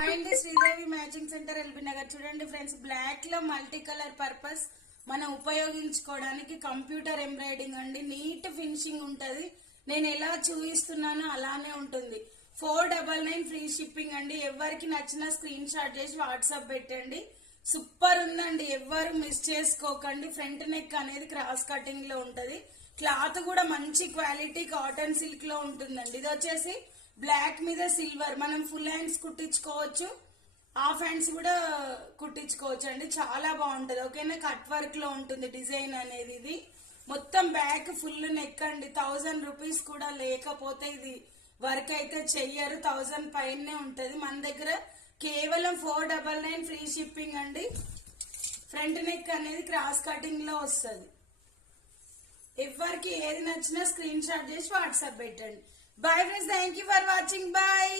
Hi అండి, Sridevi matching centre LB Nagar. చూడండి friends, black లో మల్టీ కలర్ పర్పస్ మనం ఉపయోగించుకోవడానికి కంప్యూటర్ ఎంబ్రాయిడింగ్ అండి. నీట్ ఫినిషింగ్ ఉంటది. నేను ఎలా చూపిస్తున్నానో అలానే ఉంటుంది. 499 ఫ్రీ షిప్పింగ్ అండి. ఎవరికి నచ్చిన స్క్రీన్ షాట్ చేసి వాట్సాప్ పెట్టండి. సూపర్ ఉందండి, ఎవ్వరు మిస్ చేసుకోకండి. ఫ్రంట్ నెక్ అనేది క్రాస్ కటింగ్ లో ఉంటది. క్లాత్ కూడా మంచి క్వాలిటీ కాటన్ సిల్క్ లో ఉంటుందండి. ఇది వచ్చేసి బ్లాక్ మీద సిల్వర్. మనం ఫుల్ హ్యాండ్స్ కుట్టించుకోవచ్చు, హాఫ్ హ్యాండ్స్ కూడా కుట్టించుకోవచ్చు అండి. చాలా బాగుంటది. ఓకేనా, కట్ వర్క్ లో ఉంటుంది డిజైన్ అనేది. ఇది మొత్తం బ్యాక్ ఫుల్ నెక్ అండి. 1000 రూపీస్ కూడా లేకపోతే ఇది వర్క్ అయితే చెయ్యరు. 1000 పైనే ఉంటది. మన దగ్గర కేవలం 499 ఫ్రీ షిప్పింగ్ అండి. ఫ్రంట్ నెక్ అనేది క్రాస్ కటింగ్ లో వస్తుంది. ఎవరికి ఏది నచ్చినా స్క్రీన్ షాట్ చేసి వాట్సాప్ పెట్టండి. Bye friends, thank you for watching. Bye.